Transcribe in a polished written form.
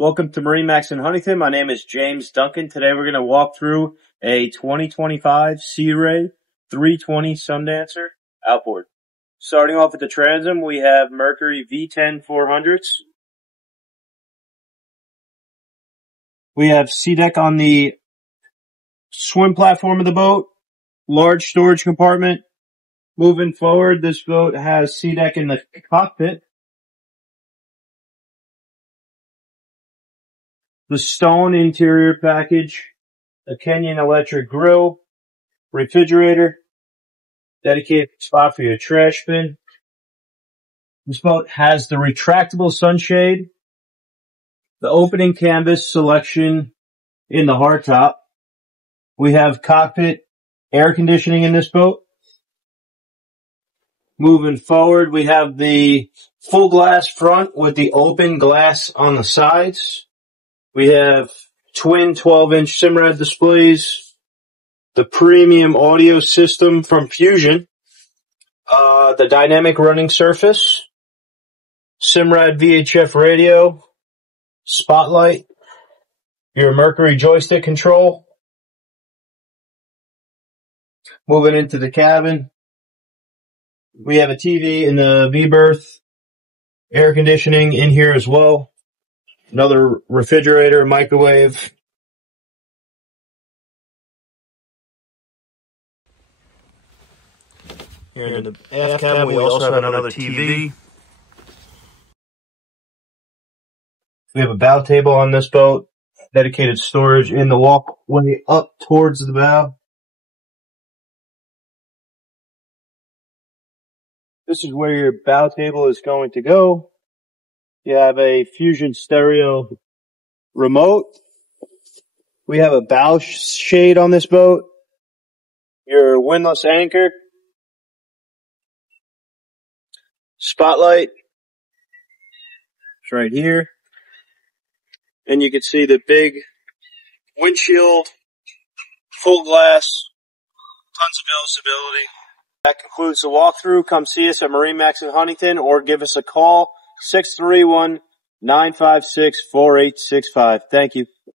Welcome to MarineMax Huntington. My name is James Duncan. Today we're going to walk through a 2025 Sea Ray 320 Sundancer outboard. Starting off with the transom, we have Mercury V10 400s. We have sea deck on the swim platform of the boat, large storage compartment. Moving forward, this boat has sea deck in the cockpit. The stone interior package, a Kenyan electric grill, refrigerator, dedicated spot for your trash bin. This boat has the retractable sunshade, the opening canvas selection in the hardtop. We have cockpit air conditioning in this boat. Moving forward, we have the full glass front with the open glass on the sides. We have twin 12-inch Simrad displays, the premium audio system from Fusion, the dynamic running surface, Simrad VHF radio, spotlight, your Mercury joystick control. Moving into the cabin, we have a TV in the V-berth, air conditioning in here as well. Another refrigerator, microwave. Here in the aft cabin, we also have another TV. We have a bow table on this boat, dedicated storage in the walkway up towards the bow. This is where your bow table is going to go. You have a Fusion stereo remote. We have a bow shade on this boat. Your windlass anchor. Spotlight. It's right here. And you can see the big windshield, full glass, tons of visibility. That concludes the walkthrough. Come see us at MarineMax in Huntington or give us a call. 631-956-4865. Thank you.